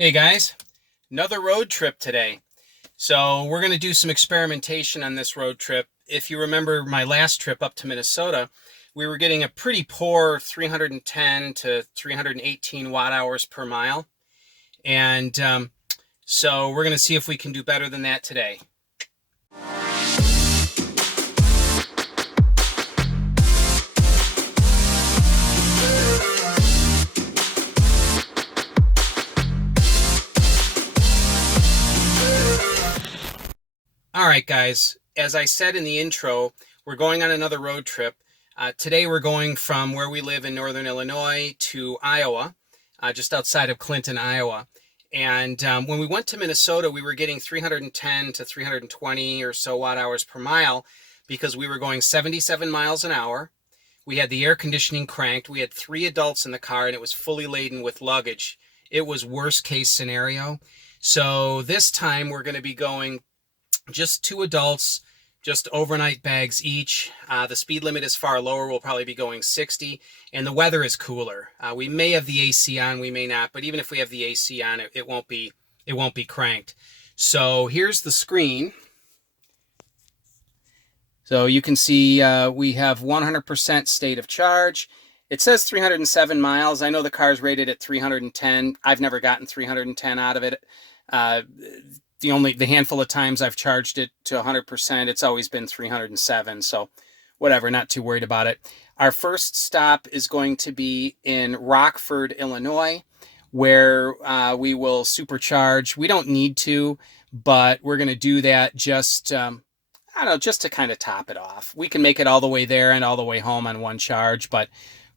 Hey guys, another road trip today. So we're going to do some experimentation on this road trip. If you remember my last trip up to Minnesota, we were getting a pretty poor 310 to 318 watt hours per mile. And so we're going to see if we can do better than that today. All right, guys, as I said in the intro, we're going on another road trip. Today we're going from where we live in northern Illinois to Iowa, just outside of Clinton, Iowa. And when we went to Minnesota, we were getting 310 to 320 or so watt hours per mile because we were going 77 miles an hour. We had the air conditioning cranked. We had 3 adults in the car, and it was fully laden with luggage. It was worst case scenario. So this time we're going to be going just 2 adults, just overnight bags each. The speed limit is far lower. We'll probably be going 60, and the weather is cooler. We may have the AC on, we may not, but even if we have the AC on, it won't be cranked. So here's the screen. So you can see we have 100% state of charge. It says 307 miles. I know the car's rated at 310. I've never gotten 310 out of it. The handful of times I've charged it to 100%, it's always been 307. So whatever, not too worried about it. Our first stop is going to be in Rockford, Illinois, where we will supercharge. We don't need to, but we're going to do that just, I don't know, just to kind of top it off. We can make it all the way there and all the way home on one charge, but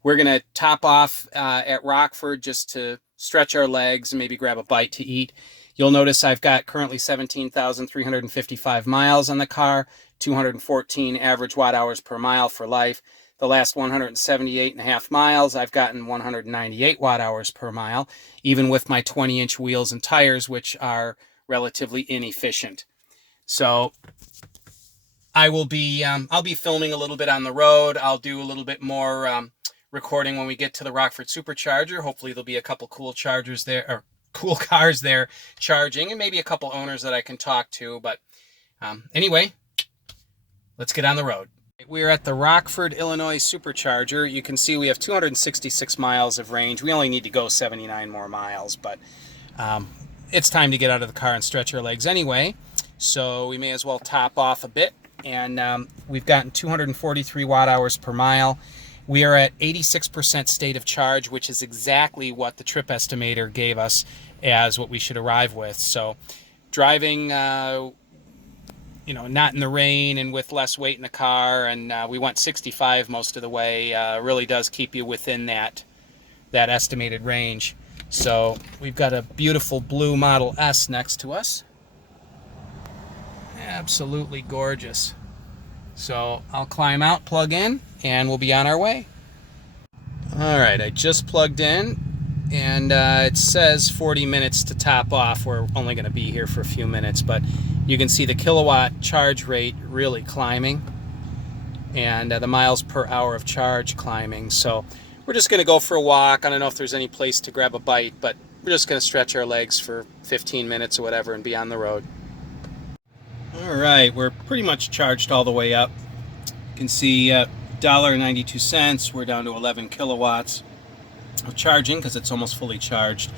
we're going to top off at Rockford just to stretch our legs and maybe grab a bite to eat. You'll notice I've got currently 17,355 miles on the car, 214 average watt hours per mile for life. The last 178.5 miles, I've gotten 198 watt hours per mile, even with my 20-inch wheels and tires, which are relatively inefficient. So I'll be filming a little bit on the road. I'll do a little bit more recording when we get to the Rockford Supercharger. Hopefully there'll be a couple cool chargers there, or cool cars there charging, and maybe a couple owners that I can talk to. But anyway, let's get on the road. We're at the Rockford, Illinois Supercharger. You can see we have 266 miles of range. We only need to go 79 more miles, but it's time to get out of the car and stretch our legs anyway. So we may as well top off a bit. And we've gotten 243 watt hours per mile. We are at 86% state of charge, which is exactly what the trip estimator gave us as what we should arrive with. So driving, not in the rain and with less weight in the car, and we went 65 most of the way, really does keep you within that estimated range. So we've got a beautiful blue Model S next to us. Absolutely gorgeous. So I'll climb out, plug in, and we'll be on our way. All right, I just plugged in, and it says 40 minutes to top off. We're only going to be here for a few minutes, but you can see the kilowatt charge rate really climbing, and the miles per hour of charge climbing. So we're just going to go for a walk. I don't know if there's any place to grab a bite, but we're just going to stretch our legs for 15 minutes or whatever and be on the road. All right, we're pretty much charged all the way up. You can see $1.92. We're down to 11 kilowatts of charging because it's almost fully charged.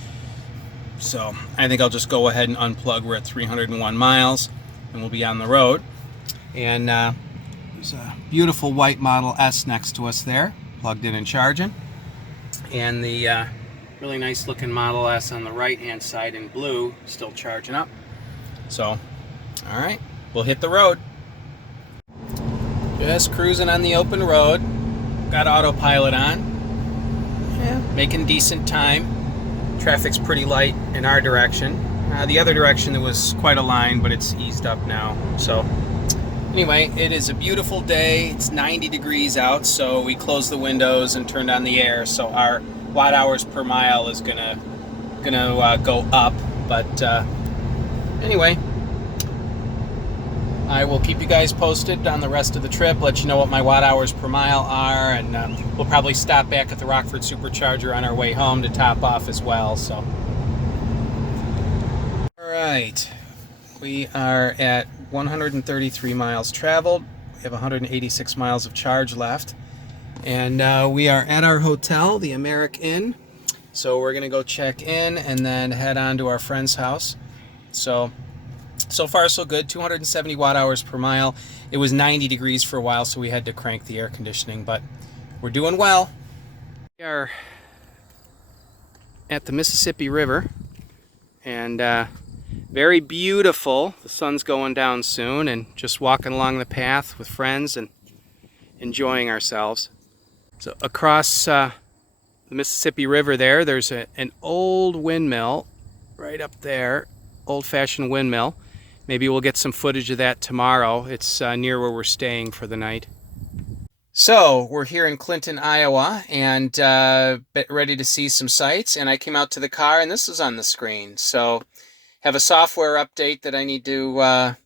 So I think I'll just go ahead and unplug. We're at 301 miles and we'll be on the road. And there's a beautiful white Model S next to us there, plugged in and charging. And the really nice looking Model S on the right hand side in blue, still charging up. So all right, we'll hit the road. Just cruising on the open road. Got autopilot on. Yeah, making decent time. Traffic's pretty light in our direction. The other direction there was quite a line, but it's eased up now. So anyway, it is a beautiful day. It's 90 degrees out, so we closed the windows and turned on the air. So our watt hours per mile is gonna go up. But anyway, I will keep you guys posted on the rest of the trip, let you know what my watt hours per mile are, and we'll probably stop back at the Rockford Supercharger on our way home to top off as well. So right, we are at 133 miles traveled. We have 186 miles of charge left, and we are at our hotel, the Americ Inn. So we're gonna go check in and then head on to our friend's house. So far so good. 270 watt hours per mile. It was 90 degrees for a while, so we had to crank the air conditioning, but we're doing well. We are at the Mississippi River, and very beautiful. The sun's going down soon, and just walking along the path with friends and enjoying ourselves. So across the Mississippi River there's an old windmill right up there, old-fashioned windmill. Maybe we'll get some footage of that tomorrow. It's near where we're staying for the night. So we're here in Clinton, Iowa, and ready to see some sights. And I came out to the car, and this is on the screen. So have a software update that I need to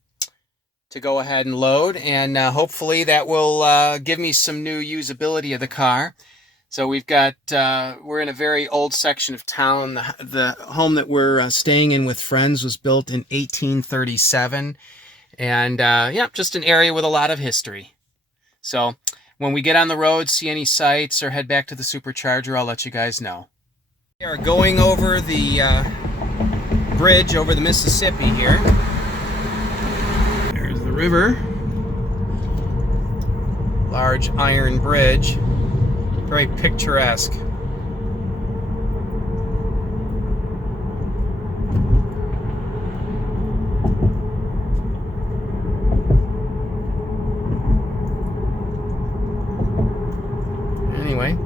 go ahead and load, and hopefully that will give me some new usability of the car. So we've got, we're in a very old section of town. The home that we're staying in with friends was built in 1837. And yeah, just an area with a lot of history. So when we get on the road, see any sights, or head back to the Supercharger, I'll let you guys know. We are going over the bridge over the Mississippi here. There's the river. Large iron bridge. Very picturesque. Anyway,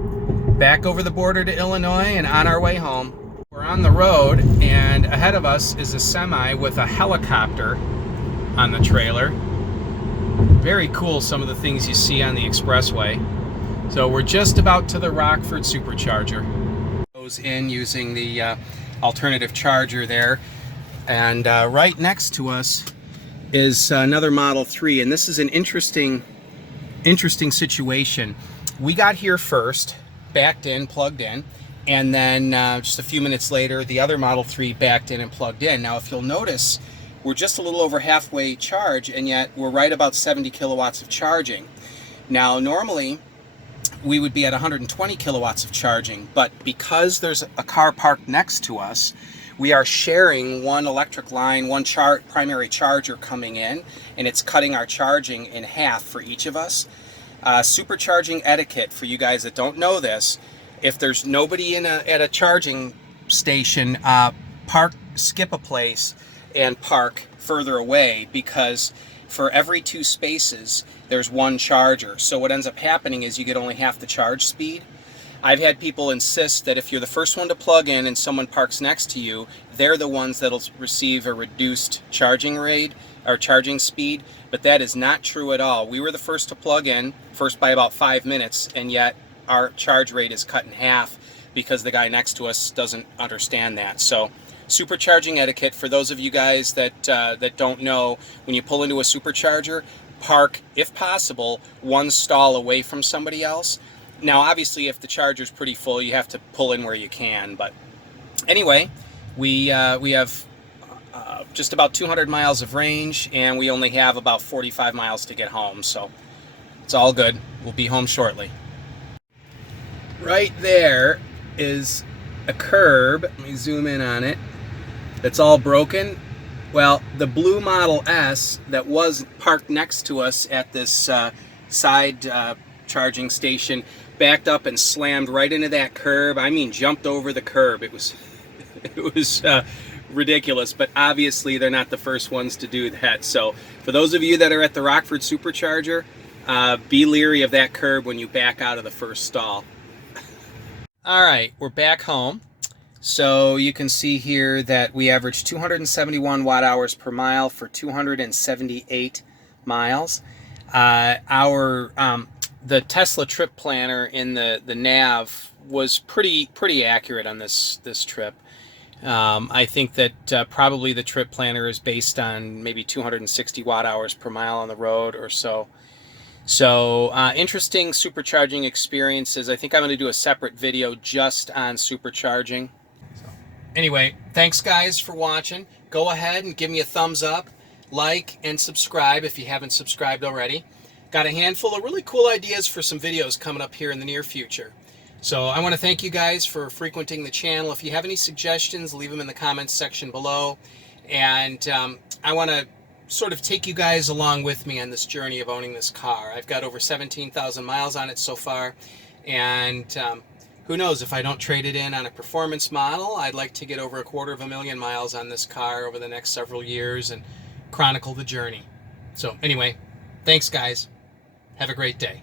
back over the border to Illinois and on our way home. We're on the road, and ahead of us is a semi with a helicopter on the trailer. Very cool, some of the things you see on the expressway. So we're just about to the Rockford Supercharger. Goes in using the alternative charger there. And right next to us is another Model 3. And this is an interesting situation. We got here first, backed in, plugged in. And then just a few minutes later, the other Model 3 backed in and plugged in. Now, if you'll notice, we're just a little over halfway charge, and yet we're right about 70 kilowatts of charging. Now, normally, we would be at 120 kilowatts of charging, but because there's a car parked next to us, we are sharing one electric line, one primary charger coming in, and it's cutting our charging in half for each of us. Supercharging etiquette, for you guys that don't know this, if there's nobody at a charging station, skip a place and park further away, because for every 2 spaces, there's one charger. So what ends up happening is you get only half the charge speed. I've had people insist that if you're the first one to plug in and someone parks next to you, they're the ones that'll receive a reduced charging rate or charging speed, but that is not true at all. We were the first to plug in, first by about 5 minutes, and yet our charge rate is cut in half because the guy next to us doesn't understand that. So supercharging etiquette, for those of you guys that don't know, when you pull into a supercharger, park, if possible, one stall away from somebody else. Now, obviously, if the charger's pretty full, you have to pull in where you can. But anyway, we have just about 200 miles of range, and we only have about 45 miles to get home. So it's all good. We'll be home shortly. Right there is a curb. Let me zoom in on it. It's all broken. Well, the blue Model S that was parked next to us at this side charging station backed up and slammed right into that curb. I mean, jumped over the curb. It was ridiculous, but obviously they're not the first ones to do that. So for those of you that are at the Rockford Supercharger, be leery of that curb when you back out of the first stall. All right, we're back home. So you can see here that we averaged 271 watt hours per mile for 278 miles. The Tesla trip planner in the nav was pretty accurate on this trip. I think that probably the trip planner is based on maybe 260 watt hours per mile on the road or so. So interesting supercharging experiences. I think I'm going to do a separate video just on supercharging. So, anyway, thanks guys for watching. go ahead and give me a thumbs up, like, and subscribe if you haven't subscribed already. Got a handful of really cool ideas for some videos coming up here in the near future. So I want to thank you guys for frequenting the channel. If you have any suggestions, leave them in the comments section below. And I want to sort of take you guys along with me on this journey of owning this car. I've got over 17,000 miles on it so far. And who knows, if I don't trade it in on a performance model, I'd like to get over 250,000 miles on this car over the next several years and chronicle the journey. So anyway, thanks guys. Have a great day.